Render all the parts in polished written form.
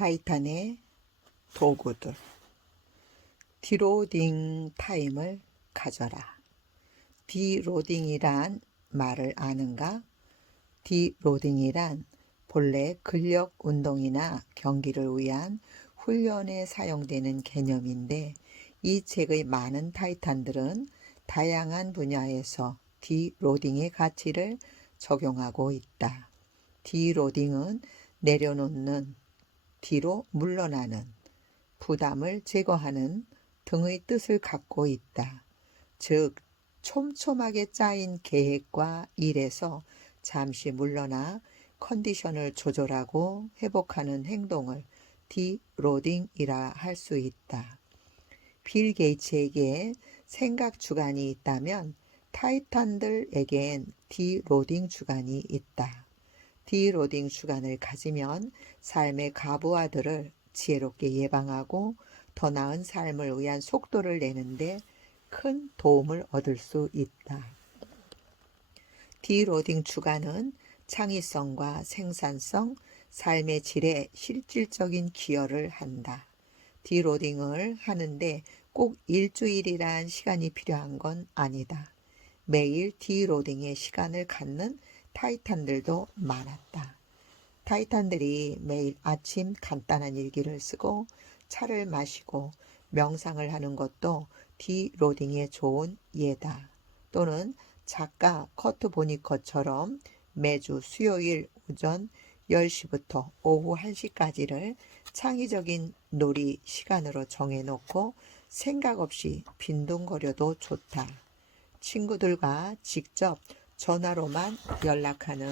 타이탄의 도구들. 디로딩 타임을 가져라. 디로딩이란 말을 아는가? 디로딩이란 본래 근력 운동이나 경기를 위한 훈련에 사용되는 개념인데, 이 책의 많은 타이탄들은 다양한 분야에서 디로딩의 가치를 적용하고 있다. 디로딩은 내려놓는, 뒤로 물러나는, 부담을 제거하는 등의 뜻을 갖고 있다. 즉, 촘촘하게 짜인 계획과 일에서 잠시 물러나 컨디션을 조절하고 회복하는 행동을 디로딩이라 할 수 있다. 빌 게이츠에게 생각 주간이 있다면 타이탄들에겐 디로딩 주간이 있다. 디로딩 주간을 가지면 삶의 가부화들을 지혜롭게 예방하고 더 나은 삶을 위한 속도를 내는데 큰 도움을 얻을 수 있다. 디로딩 주간은 창의성과 생산성, 삶의 질에 실질적인 기여를 한다. 디로딩을 하는데 꼭 일주일이란 시간이 필요한 건 아니다. 매일 디로딩의 시간을 갖는 타이탄들도 많았다. 타이탄들이 매일 아침 간단한 일기를 쓰고 차를 마시고 명상을 하는 것도 디로딩에 좋은 예다. 또는 작가 커트 보니커처럼 매주 수요일 오전 10시부터 오후 1시까지를 창의적인 놀이 시간으로 정해놓고 생각 없이 빈둥거려도 좋다. 친구들과 직접 전화로만 연락하는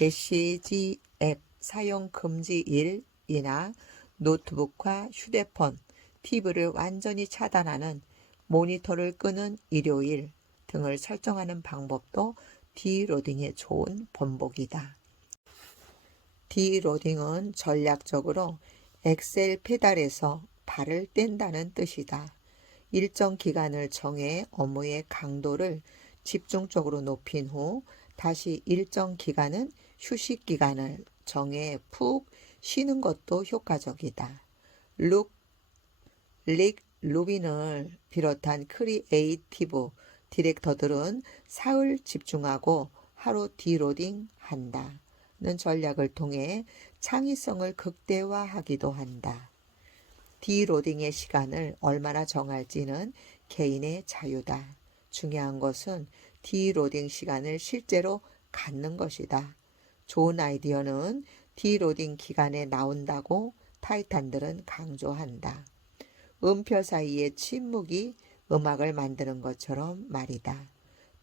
메시지 앱 사용 금지일이나 노트북과 휴대폰, TV를 완전히 차단하는, 모니터를 끄는 일요일 등을 설정하는 방법도 디로딩에 좋은 번복이다. 디로딩은 전략적으로 엑셀 페달에서 발을 뗀다는 뜻이다. 일정 기간을 정해 업무의 강도를 집중적으로 높인 후 다시 일정 기간은 휴식 기간을 정해 푹 쉬는 것도 효과적이다. 릭 루빈을 비롯한 크리에이티브 디렉터들은 사흘 집중하고 하루 디로딩 한다는 전략을 통해 창의성을 극대화하기도 한다. 디로딩의 시간을 얼마나 정할지는 개인의 자유다. 중요한 것은 디로딩 시간을 실제로 갖는 것이다. 좋은 아이디어는 디로딩 기간에 나온다고 타이탄들은 강조한다. 음표 사이의 침묵이 음악을 만드는 것처럼 말이다.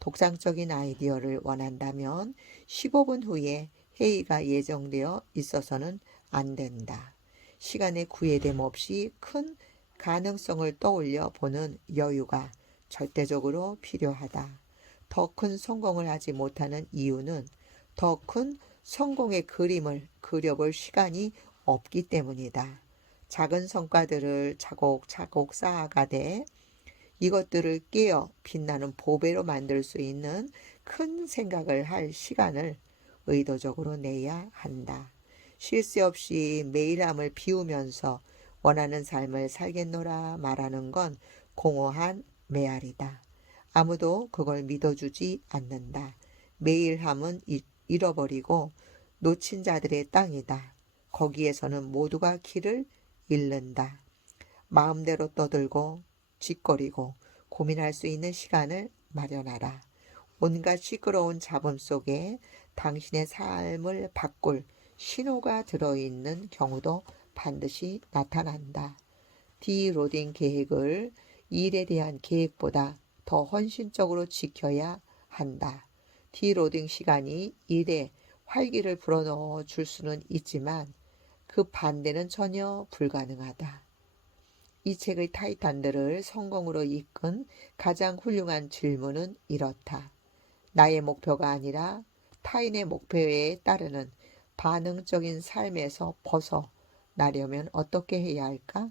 독창적인 아이디어를 원한다면 15분 후에 회의가 예정되어 있어서는 안 된다. 시간의 구애됨 없이 큰 가능성을 떠올려 보는 여유가 절대적으로 필요하다. 더 큰 성공을 하지 못하는 이유는 더 큰 성공의 그림을 그려볼 시간이 없기 때문이다. 작은 성과들을 차곡차곡 쌓아가되 이것들을 깨어 빛나는 보배로 만들 수 있는 큰 생각을 할 시간을 의도적으로 내야 한다. 쉴 새 없이 매일함을 비우면서 원하는 삶을 살겠노라 말하는 건 공허한 메아리다. 아무도 그걸 믿어주지 않는다. 매일함은 잃어버리고 놓친 자들의 땅이다. 거기에서는 모두가 길을 잃는다. 마음대로 떠들고 짓거리고 고민할 수 있는 시간을 마련하라. 온갖 시끄러운 잡음 속에 당신의 삶을 바꿀 신호가 들어있는 경우도 반드시 나타난다. 디로딩 계획을 일에 대한 계획보다 더 헌신적으로 지켜야 한다. 디로딩 시간이 일에 활기를 불어넣어 줄 수는 있지만 그 반대는 전혀 불가능하다. 이 책의 타이탄들을 성공으로 이끈 가장 훌륭한 질문은 이렇다. 나의 목표가 아니라 타인의 목표에 따르는 반응적인 삶에서 벗어나려면 어떻게 해야 할까?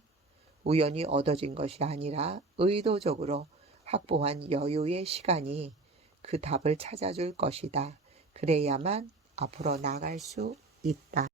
우연히 얻어진 것이 아니라 의도적으로 확보한 여유의 시간이 그 답을 찾아줄 것이다. 그래야만 앞으로 나아갈 수 있다.